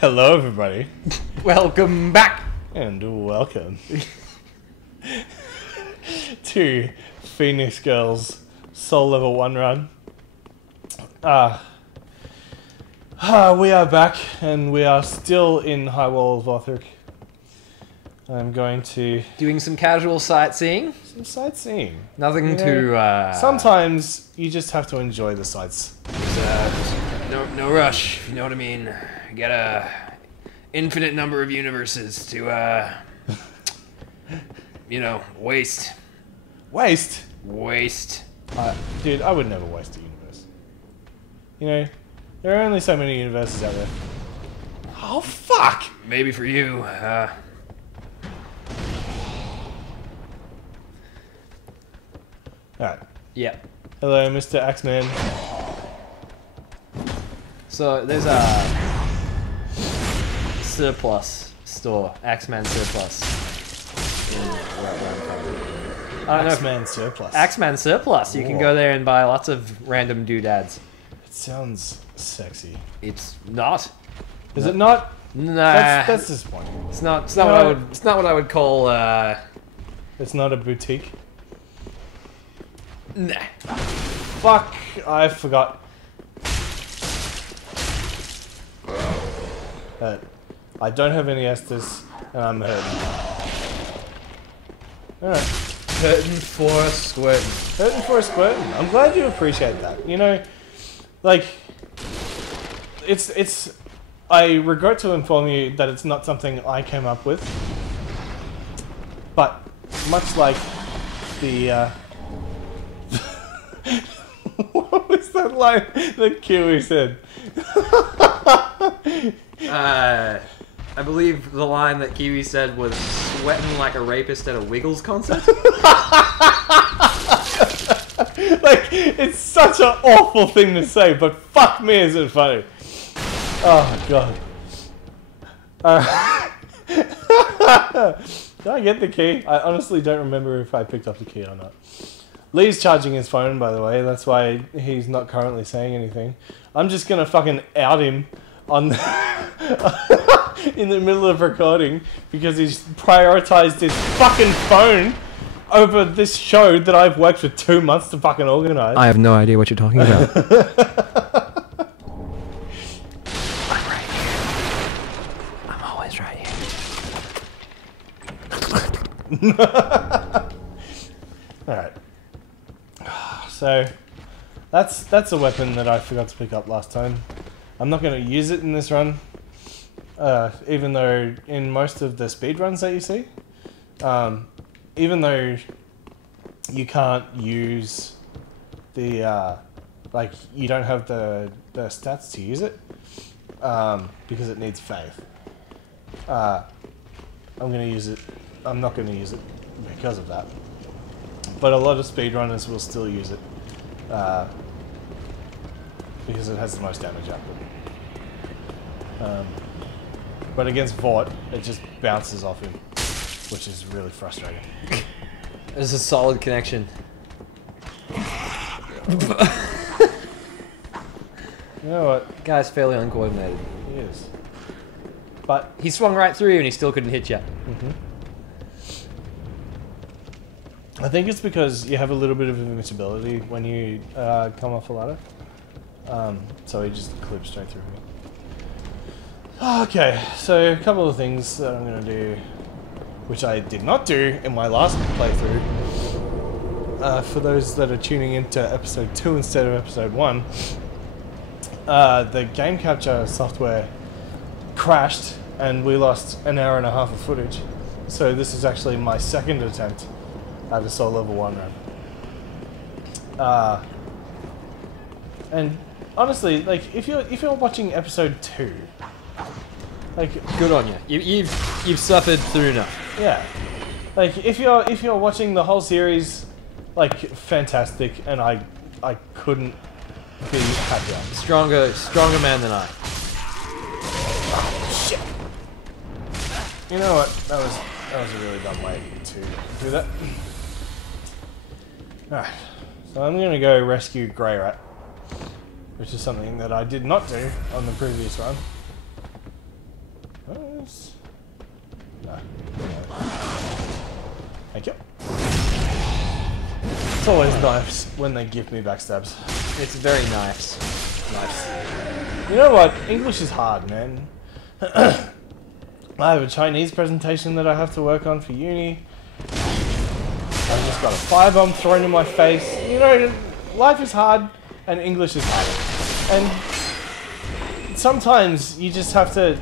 Hello, everybody, Welcome back! and welcome to Phoenix Girls Soul Level 1 run. We are back, and we are still in High Wall of Lothric. I'm going to... Doing some casual sightseeing. some sightseeing. Nothing to... Sometimes you just have to enjoy the sights. No rush, if you know what I mean. You got a infinite number of universes to, you know, waste. Waste? Waste. Dude, I would never waste a universe. You know, there are only so many universes out there. Oh, fuck! Maybe for you, Alright. Yeah. Hello, Mr. Axeman. So, there's a surplus store. Axeman surplus. I don't know. Axeman surplus. Axeman surplus. You can go there and buy lots of random doodads. It sounds sexy. It's not. Is it not? Nah. That's disappointing. It's not what I would. It's not what I would call. It's not a boutique. Nah. Fuck! I forgot. I don't have any Estus, and I'm hurting. Alright. Hurting for a squirtin'. Hurting for a squirtin'. I'm glad you appreciate that. You know, like, it's. I regret to inform you that it's not something I came up with, but much like the. What was that line that Kiwi said? I believe the line that Kiwi said was sweating like a rapist at a Wiggles concert. Like, it's such an awful thing to say, but fuck me, is it funny? Oh, God. Did I get the key? I honestly don't remember if I picked up the key or not. Lee's charging his phone, by the way. That's why he's not currently saying anything. I'm just gonna fucking out him on in the middle of recording because he's prioritized his fucking phone over this show that I've worked for 2 months to fucking organize. I have no idea what you're talking about. I'm right here. I'm always right here. Alright. So, that's a weapon that I forgot to pick up last time. I'm not going to use it in this run, even though in most of the speed runs that you see, even though you can't use the, like, you don't have the stats to use it, because it needs faith. I'm going to use it. I'm not going to use it because of that. But a lot of speedrunners will still use it, because it has the most damage output. But against Vought, it just bounces off him, which is really frustrating. There's a solid connection. You know what? Guy's fairly uncoordinated. He is. But He swung right through you and he still couldn't hit you. mm-hmm. I think it's because you have a little bit of invincibility when you come off a ladder. So he just clips straight through me. Okay, so a couple of things that I'm going to do, which I did not do in my last playthrough. For those that are tuning into episode 2 instead of episode 1, the game capture software crashed and we lost an hour and a half of footage. So this is actually my second attempt at a Soul Level 1 run. And honestly, like, if you're watching episode 2, like, Good on you. You've suffered through enough. yeah, like, if you're watching the whole series, like, fantastic, and I couldn't be happier. Stronger man than I. Oh, shit. You know what? That was a really dumb way to do that. Alright, so I'm gonna go rescue Grey Rat, which is something that I did not do on the previous run. Nice. No. Thank you. It's always nice when they give me backstabs. It's very nice. Nice. You know what? English is hard, man. I have a Chinese presentation that I have to work on for uni. I've just got a firebomb thrown in my face. You know, life is hard and English is hard. And sometimes you just have to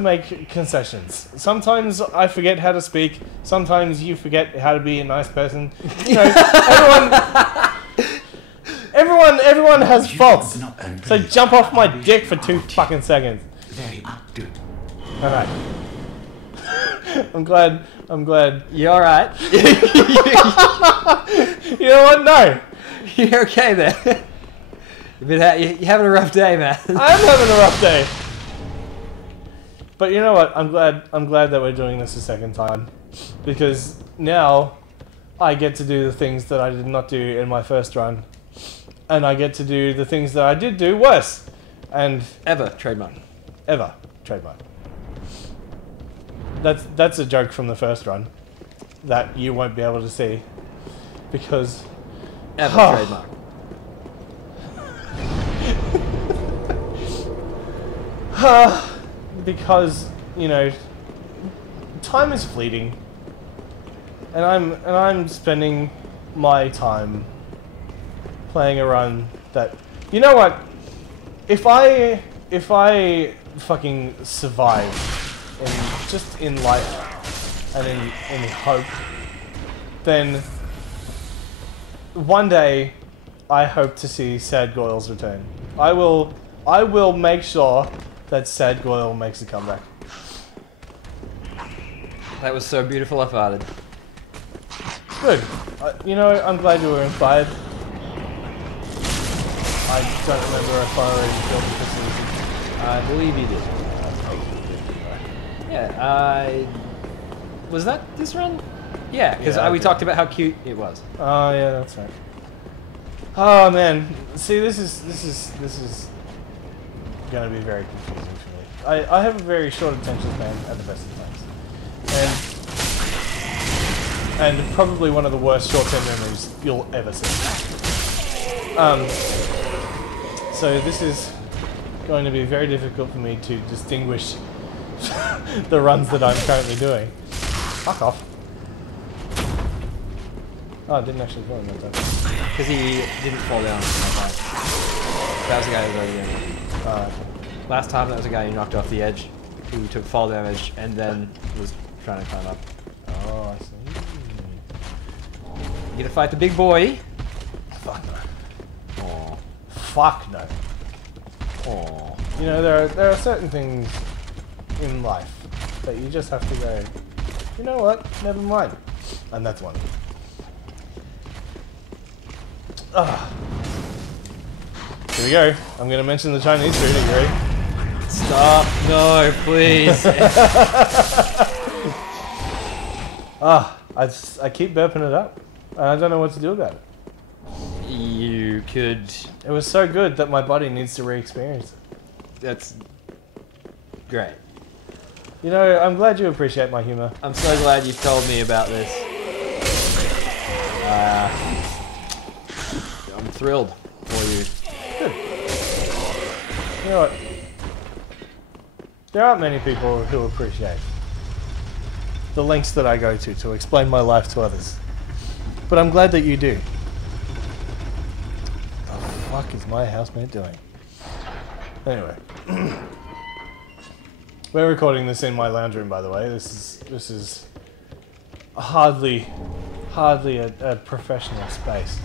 make concessions. Sometimes I forget how to speak. Sometimes you forget how to be a nice person. You know, everyone has faults. So jump off my dick for 2 fucking seconds. Very good. Alright. I'm glad. You alright? You know what? No. You're okay then. You're having a rough day, man. I'm having a rough day. But you know what? I'm glad that we're doing this a second time. Because now I get to do the things that I did not do in my first run. And I get to do the things that I did do worse. And Ever trademark. ever trademark. That's a joke from the first run that you won't be able to see because Ever trademark. because you know time is fleeting, and I'm spending my time playing a run that, you know what, if I fucking survive in life and in hope, then one day I hope to see Sad Goyle's return. I will make sure that Sad Goyle makes a comeback. That was so beautiful I farted. Good. You know, I'm glad you were inspired. I don't remember if I already killed the facility. I believe you did. Yeah, was that this run? Yeah, because Yeah, we okay. talked about how cute it was. Oh yeah, that's right. Oh man, see, this is gonna be very confusing for me. I have a very short attention span at the best of times, and probably one of the worst short-term memories you'll ever see. So this is going to be very difficult for me to distinguish the runs that I'm currently doing. Fuck off. Oh, I didn't actually kill him that time. Because he didn't fall down. That was the guy who was already doing it. Okay. Last time, that was a guy who knocked off the edge, who took fall damage, and then was trying to climb up. Oh, I see. You get to fight the big boy. Fuck no. Aww. Fuck no. Aww. You know, there are certain things in life that you just have to go, you know what, never mind. And that's one. Ah. Here we go. I'm going to mention the Chinese food. Are you ready? Stop. No, please. I keep burping it up. And I don't know what to do about it. You could... It was so good that my body needs to re-experience it. That's great. You know, I'm glad you appreciate my humor. I'm so glad you told me about this. I'm thrilled for you. Good. You know what? There aren't many people who appreciate the lengths that I go to explain my life to others. But I'm glad that you do. What the fuck is my housemate doing? Anyway. We're recording this in my lounge room, by the way. This is hardly a professional space.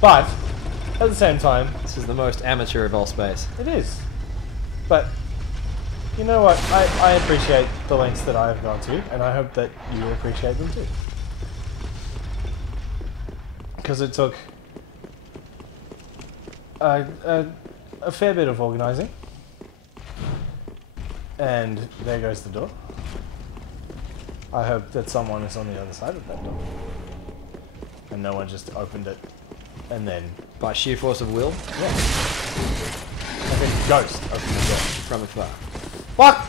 But at the same time, This is the most amateur of all space. it is. But you know what? I appreciate the lengths that I have gone to, and I hope that you appreciate them too. Because it took a fair bit of organising. And there goes the door. I hope that someone is on the other side of that door. And no one just opened it and then... By sheer force of will, Yeah. Like a ghost opened the door. from afar. Fuck!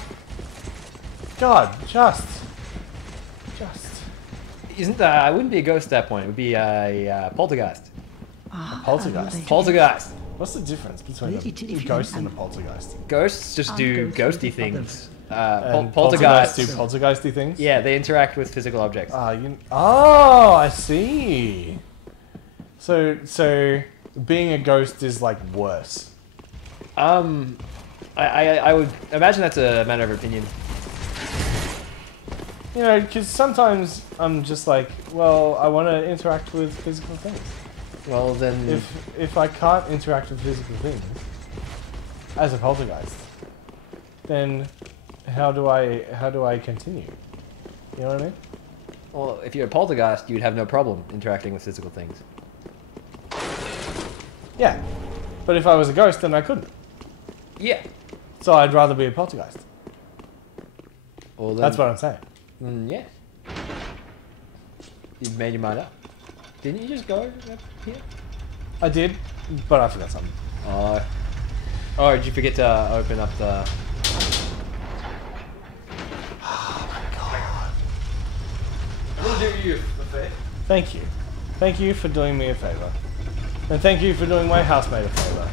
God, just. Isn't it wouldn't be a ghost at that point. It would be a poltergeist. Poltergeist. Poltergeist. What's the difference between a ghost and a poltergeist? Ghosts just do ghosty things. And Poltergeists do poltergeisty things? Yeah, they interact with physical objects. Oh, I see. So being a ghost is like worse. I would imagine that's a matter of opinion. You know, because sometimes I'm just like, well, I want to interact with physical things. Well, then... If I can't interact with physical things as a poltergeist, then how do I continue? You know what I mean? Well, if you're a poltergeist, you'd have no problem interacting with physical things. Yeah. But if I was a ghost, then I couldn't. Yeah. So I'd rather be a poltergeist. Well, then, that's what I'm saying. Yeah. You've made your mind up. Didn't you just go up here? I did, but I forgot something. Oh, did you forget to open up the... Oh my god. We'll do you a favor. Thank you. Thank you for doing me a favor. And thank you for doing my housemate a favor.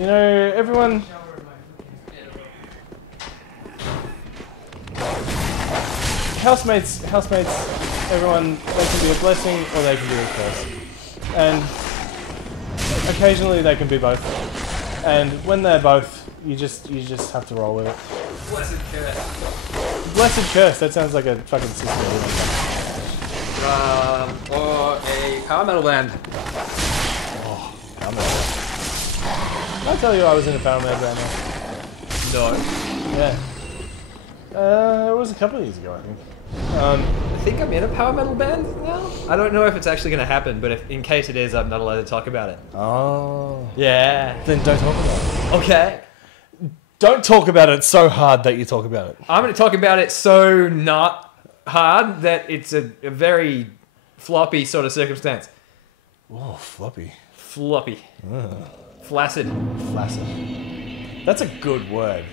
You know, everyone... Housemates, everyone, they can be a blessing or they can be a curse. And occasionally they can be both. And when they're both, you just have to roll with it. Blessed curse. Blessed curse, that sounds like a fucking system. Or a power metal band. Oh, power metal band. Did I tell you I was in a power metal band now? No. Yeah. It was a couple of years ago, I think. I think I'm in a power metal band now. I don't know if it's actually going to happen, but in case it is, I'm not allowed to talk about it. Oh. Yeah. Then don't talk about it. Okay. Don't talk about it so hard that you talk about it. I'm going to talk about it so not hard that it's a very floppy sort of circumstance. Oh, floppy. Floppy. Flaccid. Flaccid. That's a good word.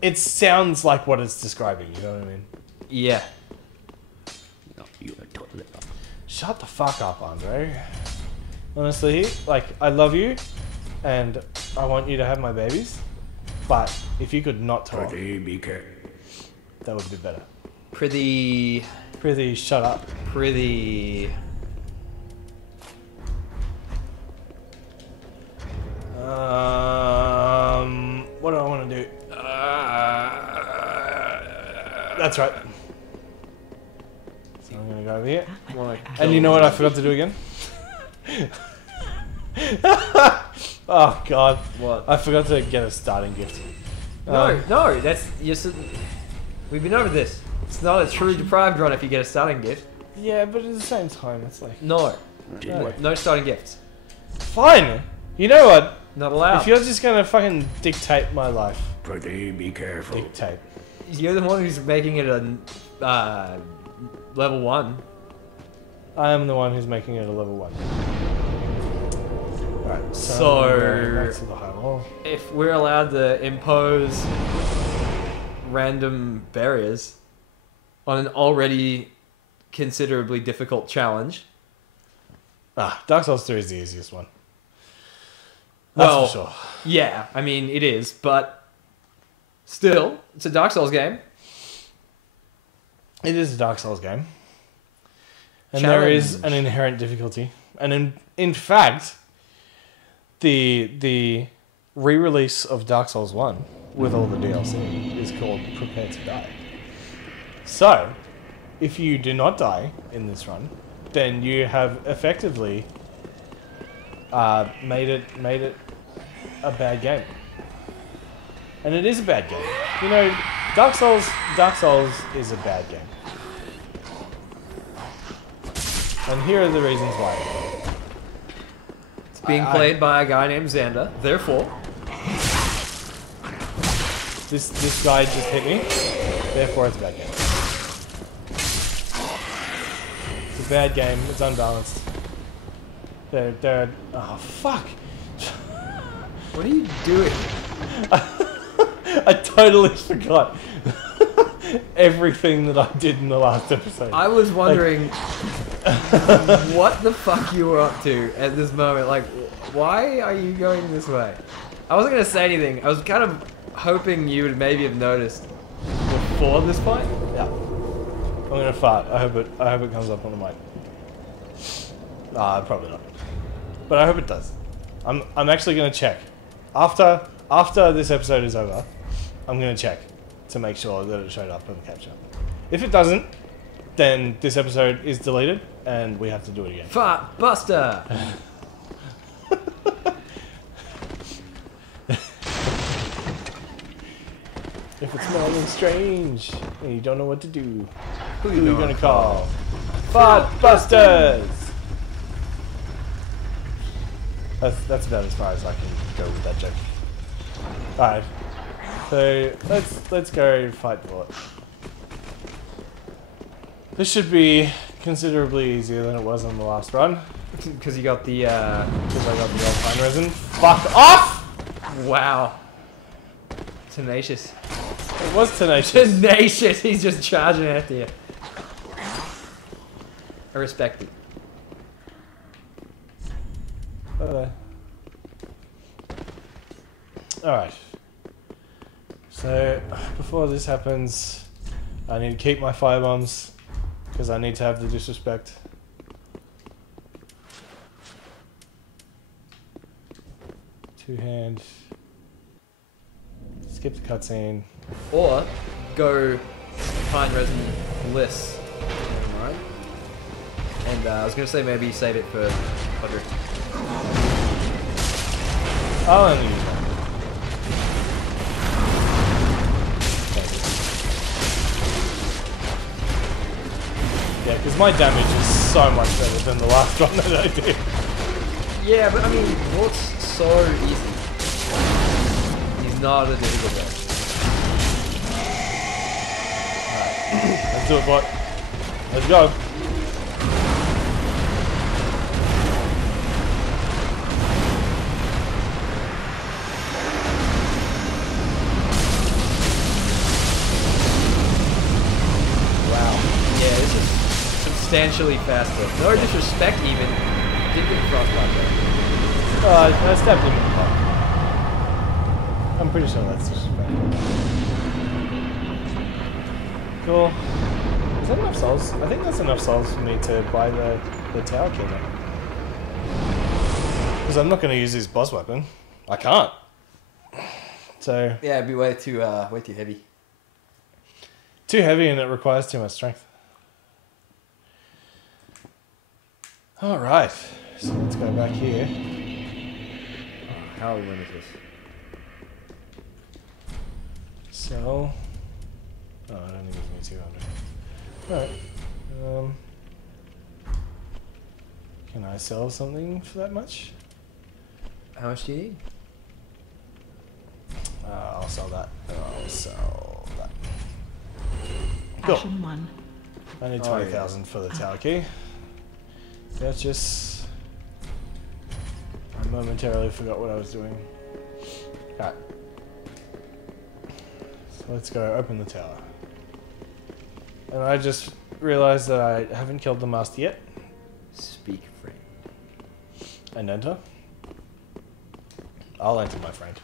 It sounds like what it's describing, you know what I mean? Yeah. No, you are totally wrong. Shut the fuck up, Andre. Honestly, like, I love you, and I want you to have my babies, but if you could not talk, that would be better. Prithee, shut up. Prithee. What do I want to do? That's right. So I'm gonna go over here. And you know what I forgot to do again? Oh god. What? I forgot to get a starting gift. No, that's we've been over this. It's not a truly deprived run if you get a starting gift. Yeah, but at the same time, it's like... No. No. No starting gifts. Fine! You know what? Not allowed. If you're just gonna fucking dictate my life... Be careful. Dictate. You're the one who's making it a level 1. I am the one who's making it a level 1. Alright, so back to the high wall. If we're allowed to impose random barriers on an already considerably difficult challenge... Dark Souls 3 is the easiest one. That's for sure. Yeah, I mean, it is, but still, it's a Dark Souls game. It is a Dark Souls game. And there is an inherent difficulty. And in fact, the re-release of Dark Souls 1 with all the DLC is called Prepare to Die. So, if you do not die in this run, then you have effectively made it a bad game. And it is a bad game. You know, Dark Souls is a bad game. And here are the reasons why. It's being played by a guy named Xander, therefore... This guy just hit me, therefore it's a bad game. It's a bad game, it's unbalanced. Oh fuck! What are you doing? I totally forgot everything that I did in the last episode. I was wondering what the fuck you were up to at this moment. Like, why are you going this way? I wasn't gonna say anything. I was kind of hoping you would maybe have noticed before this point. Yeah. I'm gonna fart. I hope it comes up on the mic. Probably not. But I hope it does. I'm actually gonna check. After this episode is over, I'm gonna check to make sure that it showed up in the capture. If it doesn't, then this episode is deleted and we have to do it again. Fart Buster! If it's smelling strange and you don't know what to do, who are you you gonna call? Fart Busters! That's about as far as I can go with that joke. Alright. So let's go fight for it. This should be considerably easier than it was on the last run. Because you got the, Because I got the alpine resin. Fuck off! wow. Tenacious. It was tenacious. Tenacious! He's just charging after you. I respect it. Alright. So, before this happens, I need to keep my firebombs, because I need to have the disrespect. Two-hand. Skip the cutscene. Or go pine resin bliss. Alright. And I was gonna say maybe save it for Podrick. I'll only use that. Yeah, because my damage is so much better than the last one that I did. Yeah, but I mean, Wart's so easy. He's not a difficult guy. Alright, let's do it, bot. Let's go. Substantially faster. No disrespect even. Did get frostbite though. I stabbed him in the butt. I'm pretty sure that's disrespect. Cool. Is that enough souls? I think that's enough souls for me to buy the tower key now. Because I'm not going to use his boss weapon. I can't. So... Yeah, it'd be way too heavy. Too heavy and it requires too much strength. Alright, so let's go back here. How limited? Sell. Oh, it only gives me 200. Alright. Can I sell something for that much? How much do you need? I'll sell that. I'll sell that. Cool. SL1. I need 20,000 for the tower key. Purchase. I momentarily forgot what I was doing. Alright. So let's go open the tower. And I just realized that I haven't killed the master yet. Speak, friend. And enter. I'll enter my friend.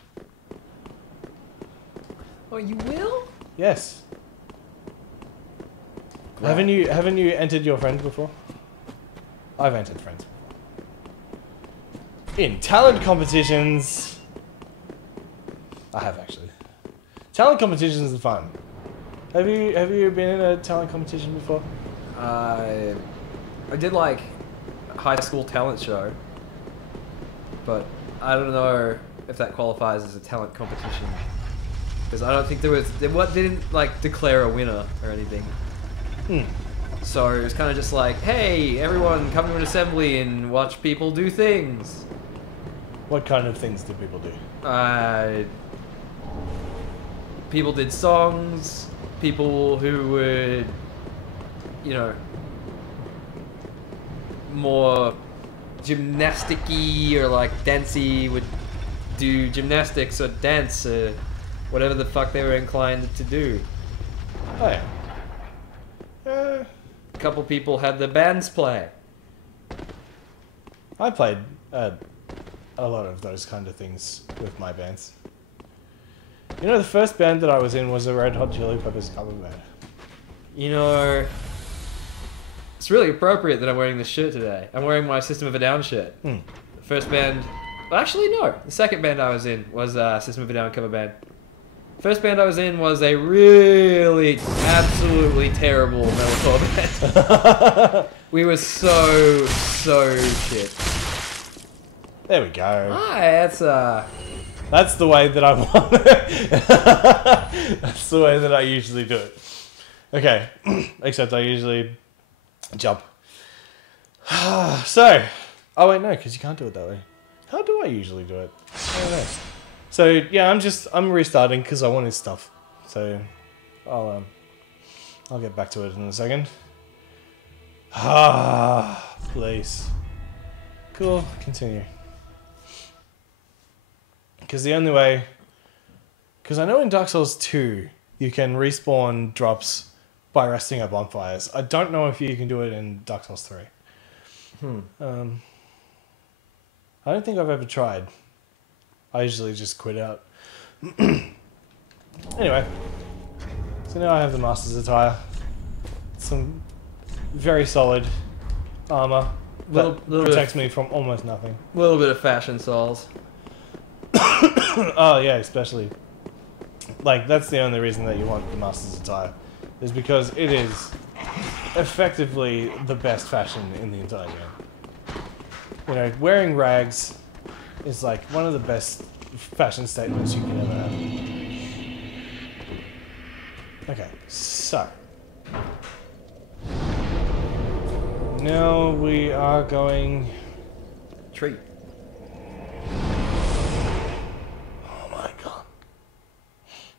Oh, you will? Yes. Right. Haven't you entered your friend before? I've entered friends before. In talent competitions. I have actually. Talent competitions are fun. Have you been in a talent competition before? I did like a high school talent show, but I don't know if that qualifies as a talent competition because I don't think they didn't like declare a winner or anything. So it was kind of just like, hey, everyone come to an assembly and watch people do things. What kind of things do people do? People did songs, people who would, you know, more gymnastic-y or like dancey would do gymnastics or dance or whatever the fuck they were inclined to do. Oh yeah. A couple people had the bands play. I played a lot of those kind of things with my bands. You know, the first band that I was in was a Red Hot Chili Peppers cover band. You know, it's really appropriate that I'm wearing this shirt today. I'm wearing my System of a Down shirt. The first band... Well, actually, no. The second band I was in was a System of a Down cover band. First band I was in was a really, absolutely terrible metalcore band. We were so shit. There we go. Hi, That's the way that I want it. That's the way that I usually do it. Okay, except I usually jump. So, oh wait, no, because you can't do it that way. How do I usually do it? I don't know. So yeah, I'm restarting because I want his stuff. So I'll get back to it in a second. Please. Cool, continue. Because the only way... Because I know in Dark Souls 2, you can respawn drops by resting at bonfires. I don't know if you can do it in Dark Souls 3. I don't think I've ever tried. I usually just quit out. Anyway. So now I have the Master's Attire. Some very solid armor that protects me from almost nothing. A little bit of fashion, Souls. Oh yeah, especially. Like, that's the only reason that you want the Master's Attire. Is because it is effectively the best fashion in the entire game. You know, wearing rags is like one of the best fashion statements you can ever have. Okay, so. Now we are going... Treat. Oh my god.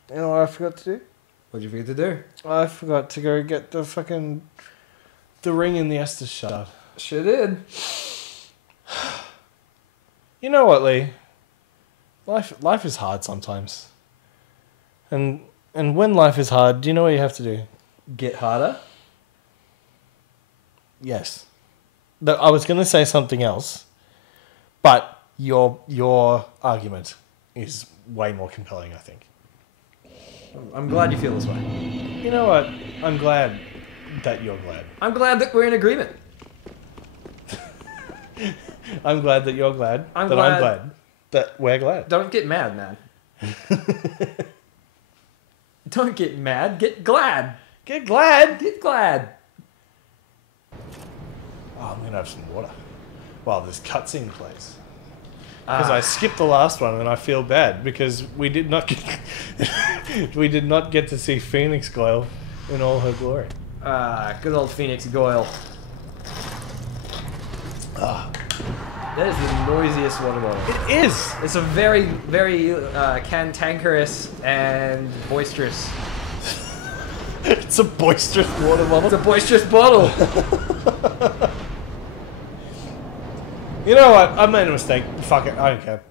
You know what I forgot to do? What'd you forget to do? I forgot to go get the fucking... the ring in the Estus shard. Sure did. You know what, Lee? Life is hard sometimes. And when life is hard, do you know what you have to do? Get harder? Yes. I was going to say something else, but your argument is way more compelling, I think. I'm glad you feel this way. You know what? I'm glad that you're glad. I'm glad that we're in agreement. I'm glad that you're glad. I'm glad that we're glad. Don't get mad, man. Don't get mad. Get glad. Get glad. Get glad. Oh, I'm going to have some water while this cutscene plays. Because I skipped the last one and I feel bad because we did not get to see Phoenix Goyle in all her glory. Good old Phoenix Goyle. That is the noisiest water bottle. It is! It's a very, very cantankerous and boisterous. It's a boisterous water bottle. It's a boisterous bottle. You know what? I made a mistake. Fuck it. I don't care.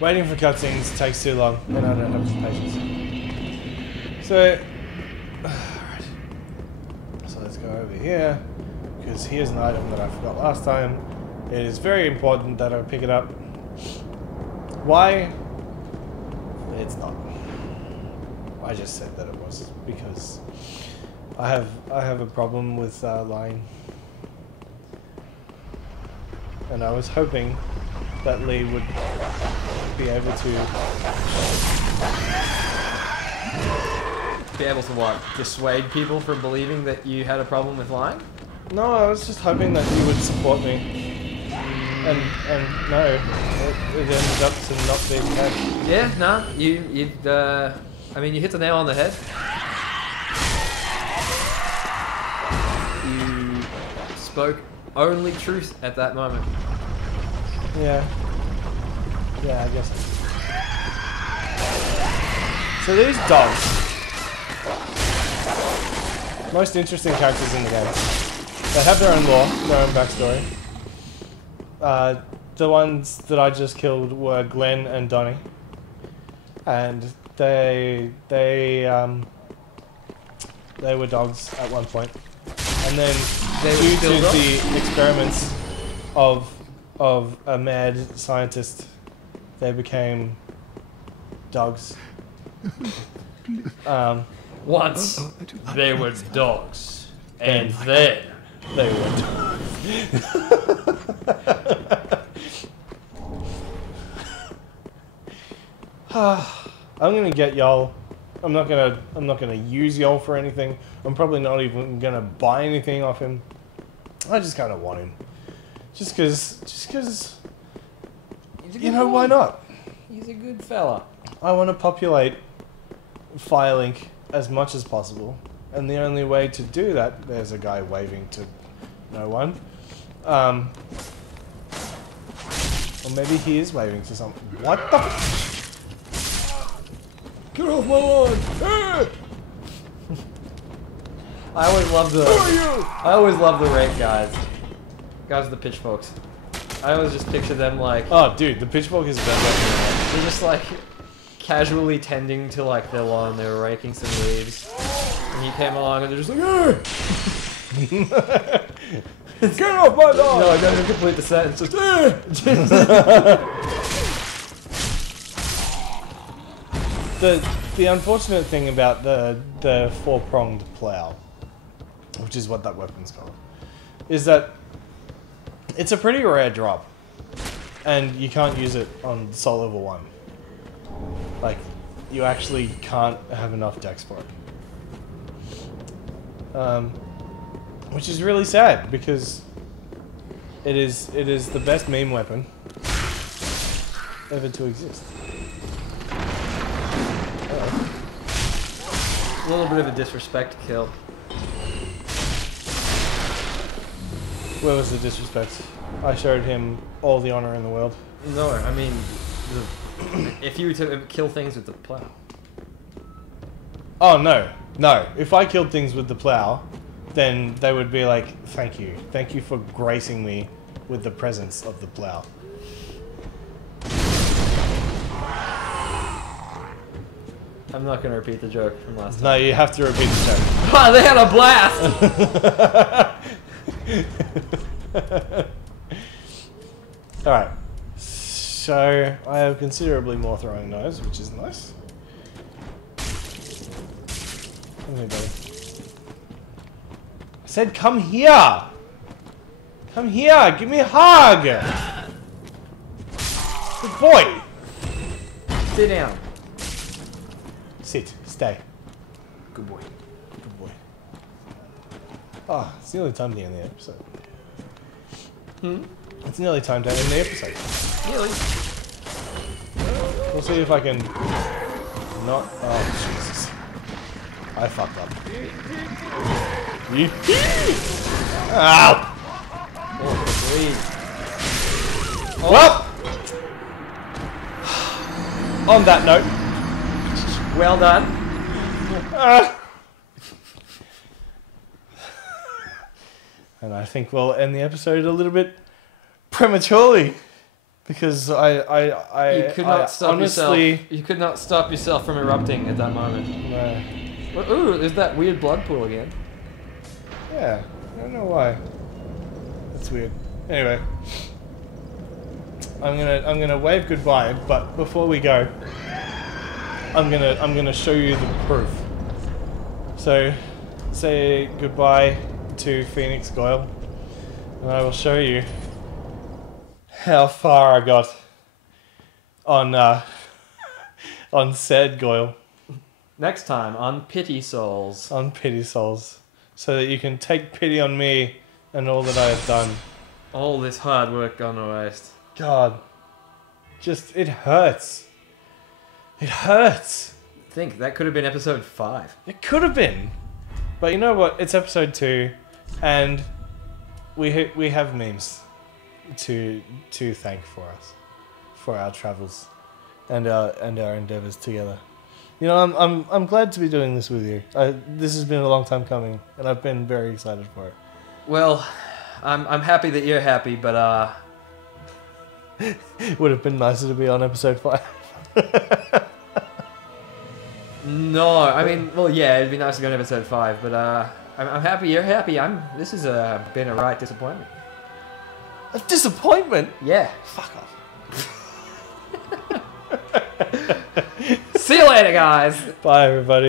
Waiting for cutscenes takes too long, and I don't have the patience. So, alright. So let's go over here, because here's an item that I forgot last time. It is very important that I pick it up. Why? It's not. I just said that it was because I have a problem with lying. And I was hoping that Lee would be able to... Be able to what? Dissuade people from believing that you had a problem with lying? No, I was just hoping that you would support me. And no, it ended up to not be the case. Yeah, no, I mean, you hit the nail on the head. You spoke only truth at that moment. Yeah. Yeah, I guess. So these dogs, most interesting characters in the game. They have their own lore, their own backstory. the ones that I just killed were Glenn and Donnie, and they were dogs at one point, and then due to the experiments of a mad scientist, they became dogs. Once they were dogs, and then they were dogs. I'm gonna get y'all. I'm not gonna use y'all for anything. I'm probably not even gonna buy anything off him. I just kind of want him, just cause. You know, why not? He's a good fella. I want to populate Firelink as much as possible, and the only way to do that, there's a guy waving to no one. Or maybe he is waving to someone. What the? Get off my lawn! I always love the rape guys. Guys with the pitchforks. I always just picture them like... Oh, dude, the pitchfork is better. They're just like casually tending to like their lawn. They were raking some leaves, and he came along, and they're just like, "Get off my lawn!" No, I don't even complete the sentence. Just, The unfortunate thing about the four-pronged plow, which is what that weapon's called, is that it's a pretty rare drop, and you can't use it on Soul Level 1. Like, you actually can't have enough dex for it. Which is really sad, because it is the best meme weapon ever to exist. a little bit of a disrespect kill. Where was the disrespect? I showed him all the honor in the world. No, I mean, if you were to kill things with the plow. Oh, no. No. If I killed things with the plow, then they would be like, thank you. Thank you for gracing me with the presence of the plow. I'm not going to repeat the joke from last time. No, you have to repeat the joke. Ah, they had a blast! Alright. So, I have considerably more throwing knives, which is nice. Come here, buddy. I said come here! Come here! Give me a hug! Good boy! Sit down. Sit. Stay. Good boy. Good boy. Oh, it's nearly time to end the episode. It's nearly time to end the episode. Really? We'll see if I can not... Oh, Jesus. I fucked up. Ow! Oh, sweet. Oh. Well, on that note, well done. And I think we'll end the episode a little bit prematurely because You could not stop honestly, yourself. You could not stop yourself from erupting at that moment. No. Ooh, there's that weird blood pool again. Yeah, I don't know why. That's weird. Anyway, I'm gonna wave goodbye, but before we go, I'm gonna show you the proof. So, say goodbye to Phoenix Goyle, and I will show you how far I got on said Goyle. Next time on Pity Souls. On Pity Souls, so that you can take pity on me and all that I have done. All this hard work gone to waste. God, just it hurts. It hurts. Think that could have been episode 5. It could have been, but you know what? It's episode 2, and we have memes to thank for us, for our travels, and our endeavors together. You know, I'm glad to be doing this with you. This has been a long time coming, and I've been very excited for it. Well, I'm happy that you're happy, but Would have been nicer to be on episode 5. No, I mean, well, yeah, it'd be nice to go on episode 5, but I'm happy you're happy. This has been a right disappointment. A disappointment? Yeah. Fuck off. See you later, guys. Bye, everybody.